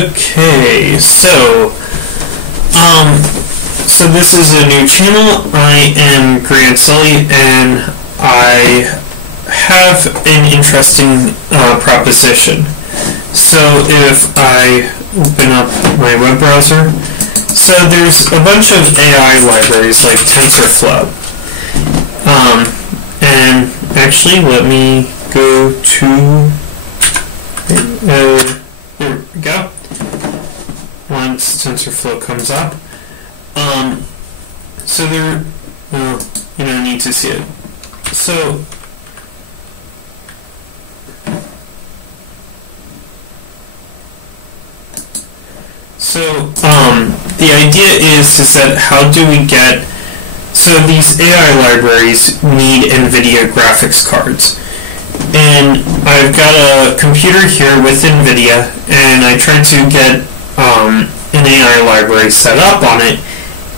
Okay, so this is a new channel. I am Grant Sully, and I have an interesting proposition. So if I open up my web browser, so there's a bunch of AI libraries like TensorFlow. And actually, let me go to... there we go. Once TensorFlow comes up. So there... well, you don't need to see it. So... the idea is that how do we get... So these AI libraries need NVIDIA graphics cards. And I've got a computer here with NVIDIA, and I tried to get an AI library set up on it,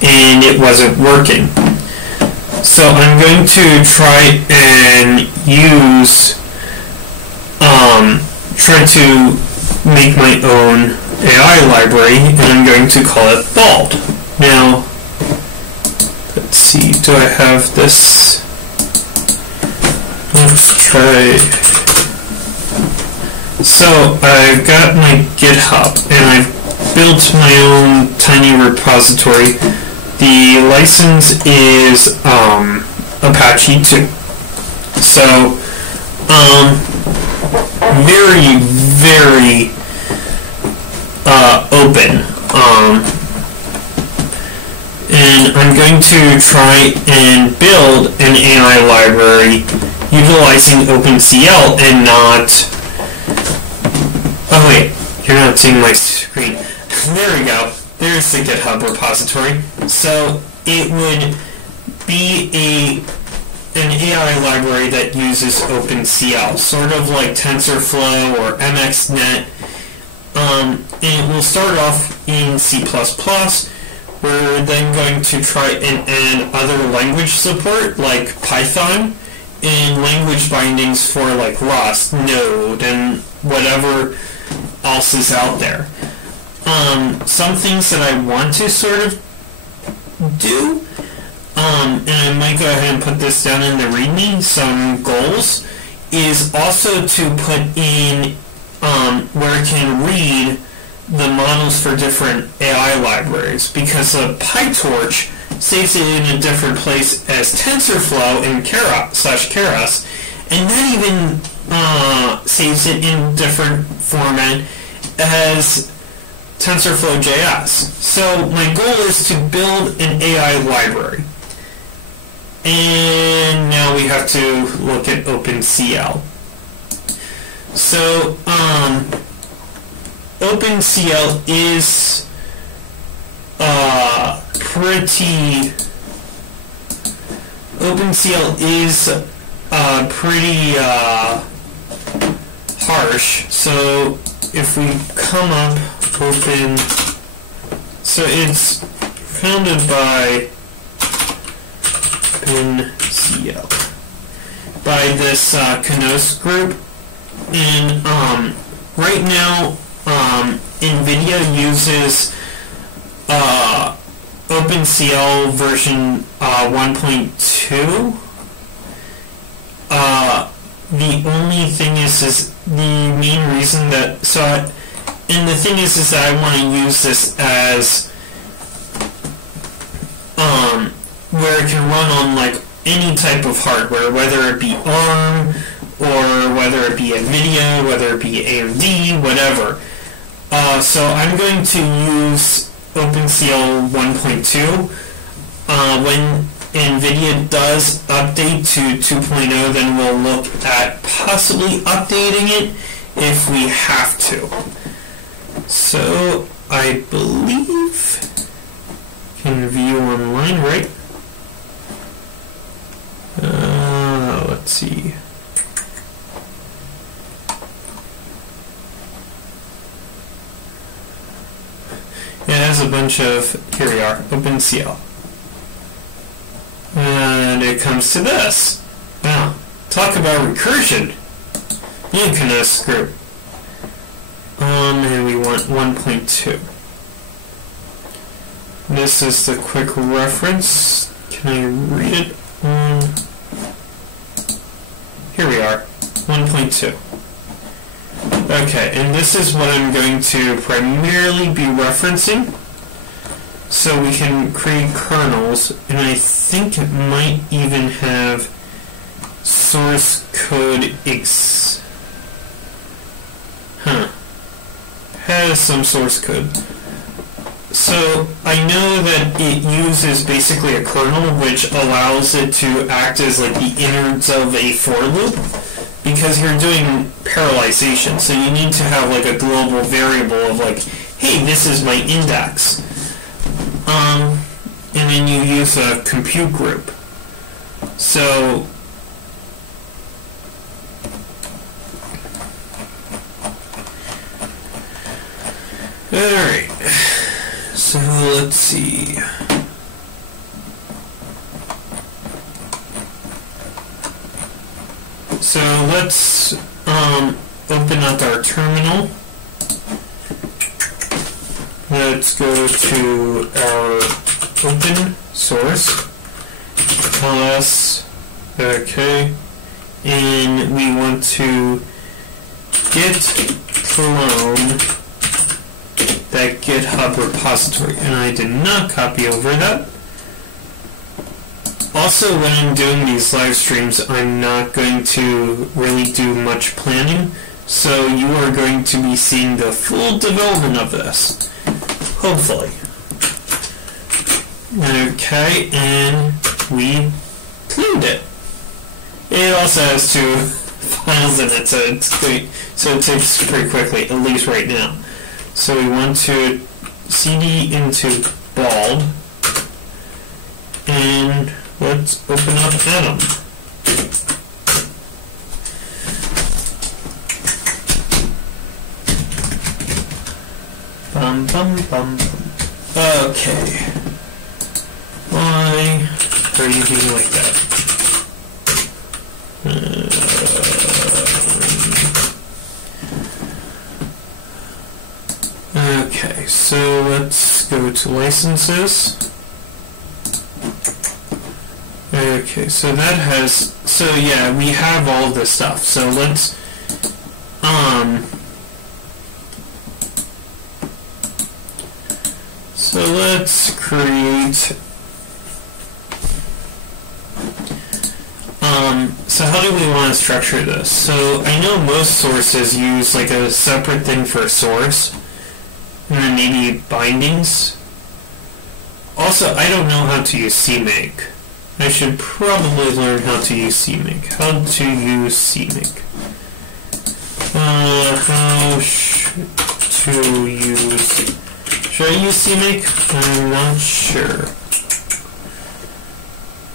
and it wasn't working. So I'm going to try and use, try to make my own AI library, and I'm going to call it Bald. Now, let's see, do I have this? Let's try. So I've got my GitHub, and I've built my own tiny repository. The license is Apache 2. So very, very open. And I'm going to try and build an AI library utilizing OpenCL and not... Oh wait, you're not seeing my screen. There we go. There's the GitHub repository. So it would be an AI library that uses OpenCL, sort of like TensorFlow or MXNet. And it will start off in C++. We're then going to try and add other language support like Python and language bindings for like Rust, Node, and whatever else is out there. Some things that I want to sort of do, and I might go ahead and put this down in the README, some goals, is also to put in where it can read the models for different AI libraries, because PyTorch saves it in a different place as TensorFlow and Keras, and that even saves it in different format as TensorFlow.js. So my goal is to build an AI library. And now we have to look at OpenCL. So, OpenCL is pretty harsh. So if we come up open, so it's founded by OpenCL by this Knos group, and right now NVIDIA uses OpenCL version 1.2. The only thing is the main reason that and the thing is that I want to use this as where it can run on like any type of hardware, whether it be ARM or whether it be NVIDIA, whether it be AMD, whatever. So I'm going to use OpenCL 1.2. When NVIDIA does update to 2.0, then we'll look at possibly updating it if we have to. So I believe can view online, right? Let's see. It has a bunch of, here we are, OpenCL. And it comes to this. Now, talk about recursion in Knos group. And we want 1.2. This is the quick reference. Can I read it? Here we are, 1.2. Okay, and this is what I'm going to primarily be referencing. So we can create kernels, and I think it might even have source code has some source code. So I know that it uses basically a kernel which allows it to act as like the innards of a for loop, because you're doing parallelization, so you need to have like a global variable of like, hey, this is my index. And then you use a compute group. So alright, so let's see. So let's open up our terminal. Let's go to our open source ls, okay, and we want to git clone that GitHub repository, and I did not copy over that. Also, when I'm doing these live streams, I'm not going to really do much planning, so you are going to be seeing the full development of this, hopefully. Okay, and we cleaned it. It also has 2 files in it, so it's great. So it takes pretty quickly, at least right now. So we want to cd into bald, and let's open up Atom. Bum bum bum bum. Okay. Why are you being like that? Okay, so let's go to licenses. Okay, so that has, so yeah, we have all this stuff. So let's create so how do we want to structure this? So I know most sources use like a separate thing for a source, and then maybe bindings. Also, I don't know how to use CMake. I should probably learn how to use CMake. How to use CMake. How to use... Should I use CMake? I'm not sure.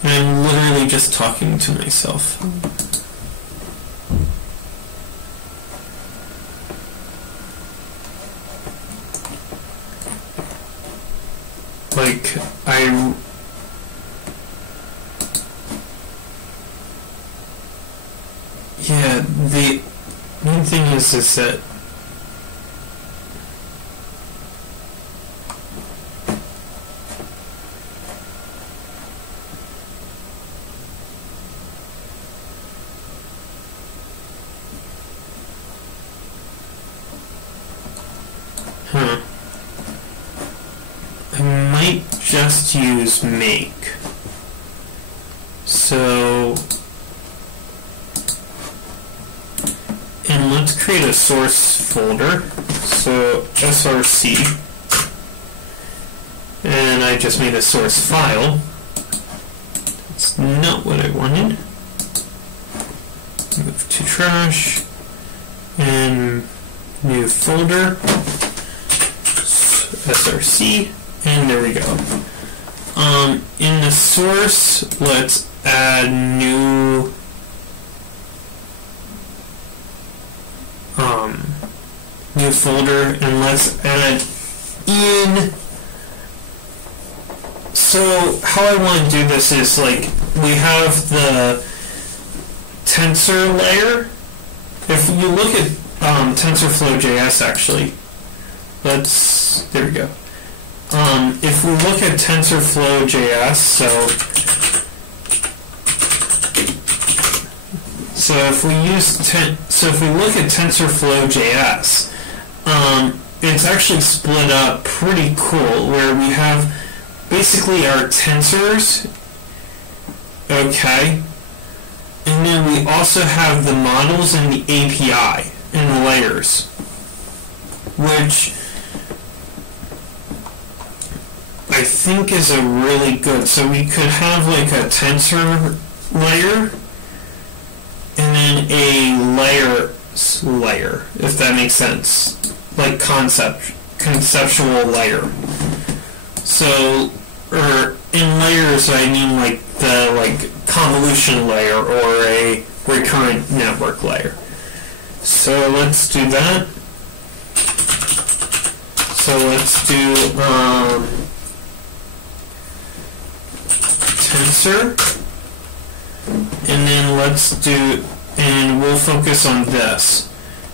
I'm literally just talking to myself. Like, yeah, the main thing is that I might just use make. So, and let's create a source folder. So src, and I just made a source file. That's not what I wanted. Move to trash and new folder, src, and there we go. In the source, let's add new folder, and let's add in. So how I want to do this is, like, we have the tensor layer. If you look at TensorFlow.js actually. There we go. If we look at TensorFlow.js, so if we look at TensorFlow.js, it's actually split up pretty cool, where we have basically our tensors, okay, and then we also have the models and the API and the layers, which I think is a really good. So we could have like a tensor layer and then a layer, if that makes sense, like conceptual layer. So, or in layers I mean like the convolution layer or a recurrent network layer. So let's do that. So let's do tensor, and then and we'll focus on this.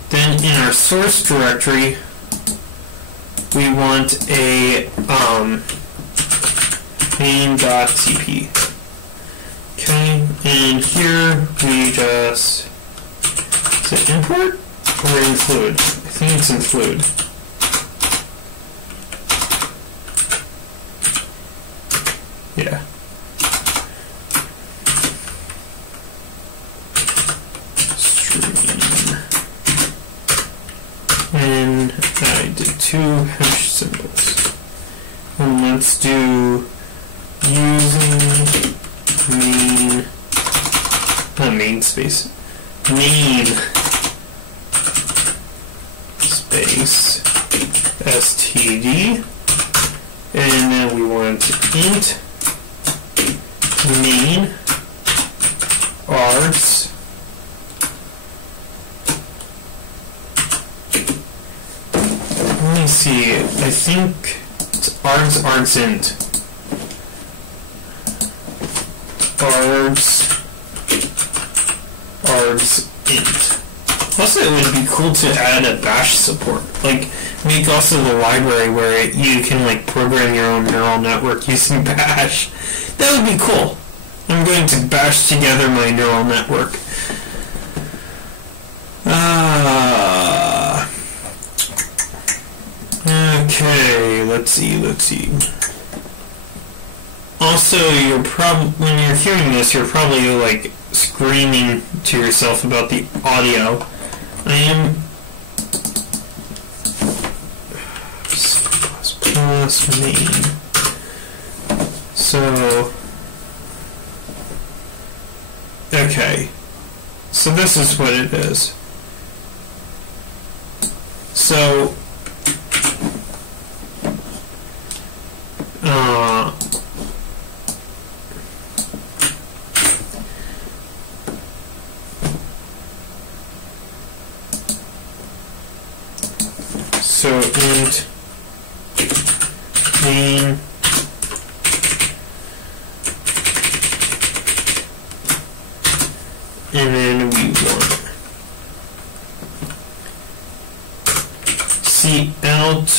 Then in our source directory, we want a main.cp. Okay, and here we just, is it import or include? I think it's include. Yeah. And I did 2 hash symbols. And let's do using main, not main space, main space std, and then we want int main args let me see, I think it's args int. Args int. Also, it would be cool to add a bash support. Like, make also the library where you can like program your own neural network using bash. That would be cool. I'm going to bash together my neural network. Okay, let's see. Also, when you're hearing this, you're probably like screaming to yourself about the audio. I am plus main. So okay. So this is what it is. So int main and then we want cout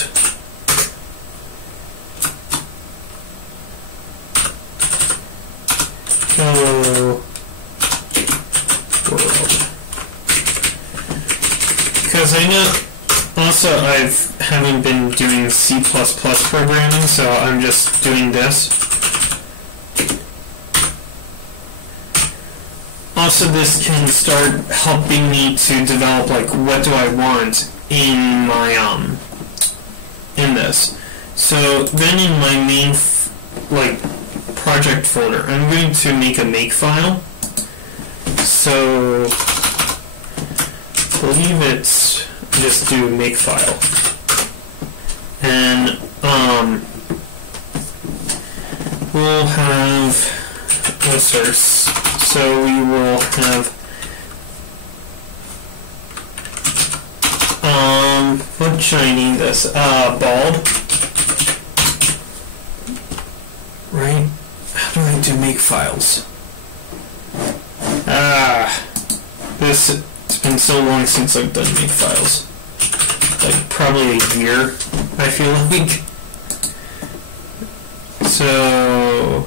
hello world, because I know also I haven't been doing C++ programming, so I'm just doing this. Also, this can start helping me to develop like what do I want in my in this. So then in my main like project folder, I'm going to make a makefile. So I believe it's just do makefile, and we'll have a source. So we will have what should I name this? Bald, right? How do I do makefiles? This It's been so long since I've done make files. Like probably a year, I feel like. So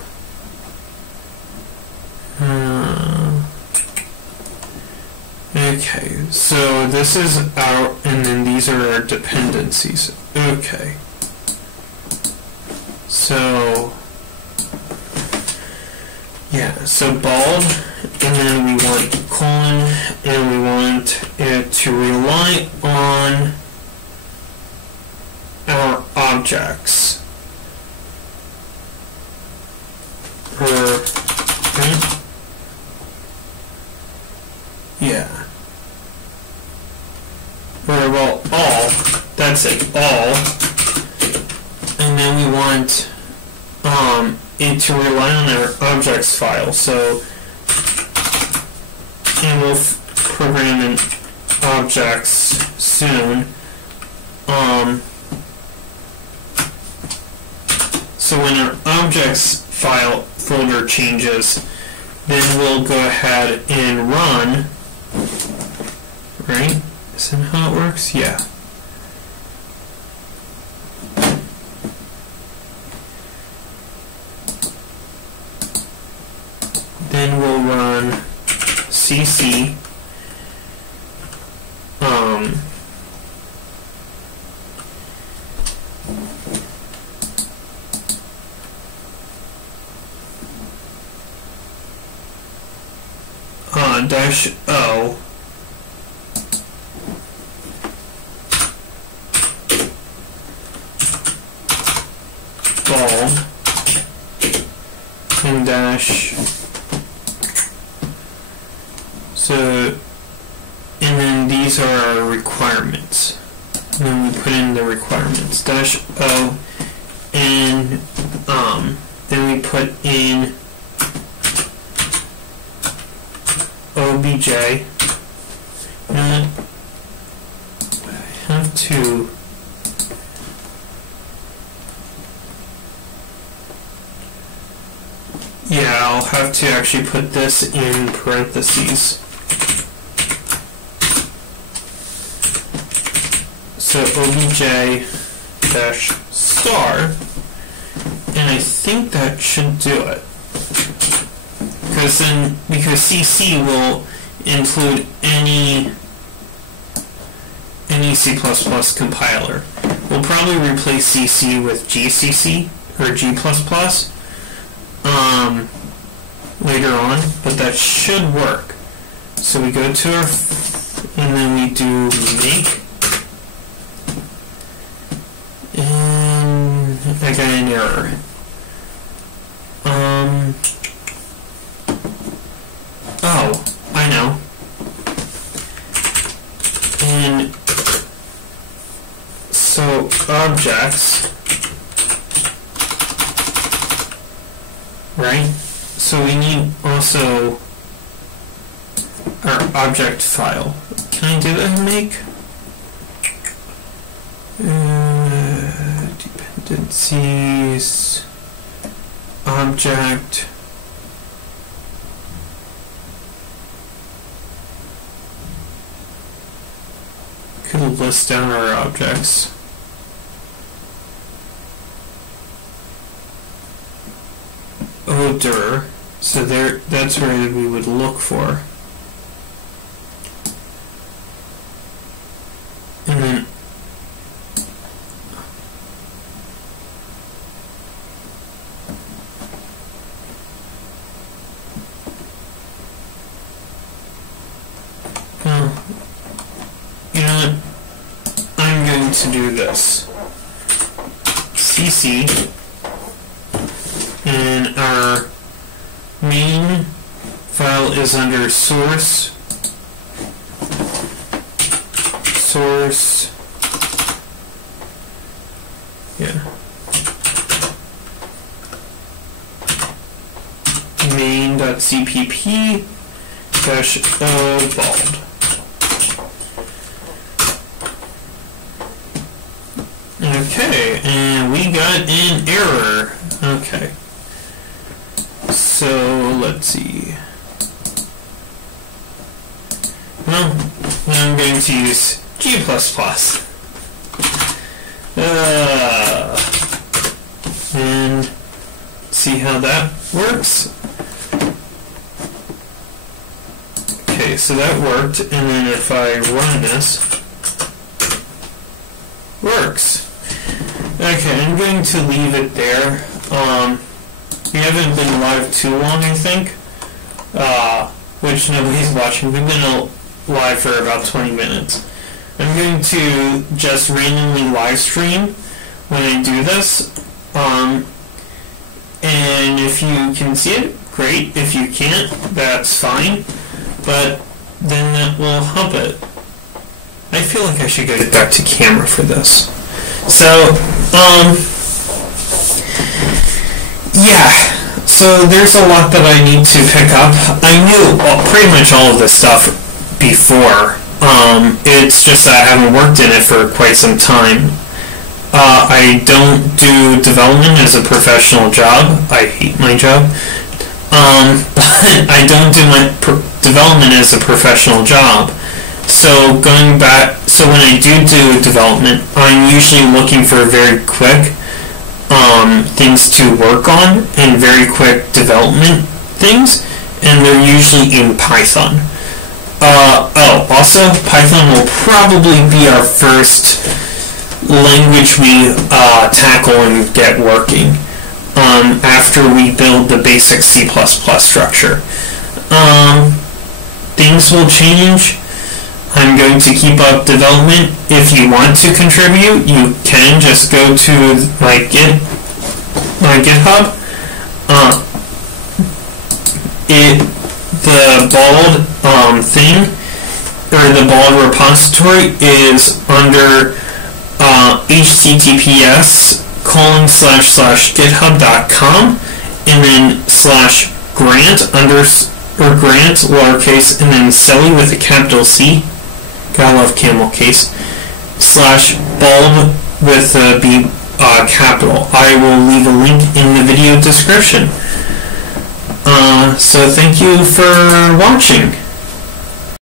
okay, so this is our, and then these are our dependencies. Okay. So yeah, so bald, and then we want colon, and we want it to rely on our objects. Right? Yeah. Or, well, all. That's it. All. And then we want it to rely on our objects file. So, and we'll program in objects soon. So when our objects file folder changes, then we'll go ahead and run. Right? Is that how it works? Yeah. Then we'll run cc dash o bald and dash, so, and then these are our requirements. And then we put in the requirements, dash o, and then we put in obj. And I have to I'll have to actually put this in parentheses. So obj dash star, and I think that should do it. Because CC will include any C++ compiler. We'll probably replace CC with GCC or G++ later on, but that should work. So we go to our, and then we do make, and I got an error. Oh, I know. And so objects, right? So we need also our object file. Can I do that in make? Dependencies, object. Could list down our objects. Odor, so there, that's where we would look for. And then you know what? I'm going to do this. CC, and our main file is under source, yeah, main.cpp dash o bald. Okay, and we got an error. Okay. So let's see. Well, going to use G++. And see how that works. Okay, so that worked, and then if I run this, works. Okay, I'm going to leave it there. We haven't been live too long, I think, which nobody's watching. We've been live for about 20 minutes. I'm going to just randomly live stream when I do this, and if you can see it, great. If you can't, that's fine, but then that will help it. I feel like I should get back to camera for this. So, yeah, so there's a lot that I need to pick up. I knew pretty much all of this stuff before. It's just that I haven't worked in it for quite some time. I don't do development as a professional job. I hate my job. But I don't do my development as a professional job. So going back, so when I do development, I'm usually looking for very quick things to work on and very quick development things, and they're usually in Python. Also, Python will probably be our first language we tackle and get working after we build the basic C++ structure. Things will change. I'm going to keep up development. If you want to contribute, you can just go to my GitHub. The bald thing, or the bald repository, is under https://github.com and then /grant lowercase and then Celly with a capital C. Gotta love camel case. /bulb with a B capital. I will leave a link in the video description. So thank you for watching.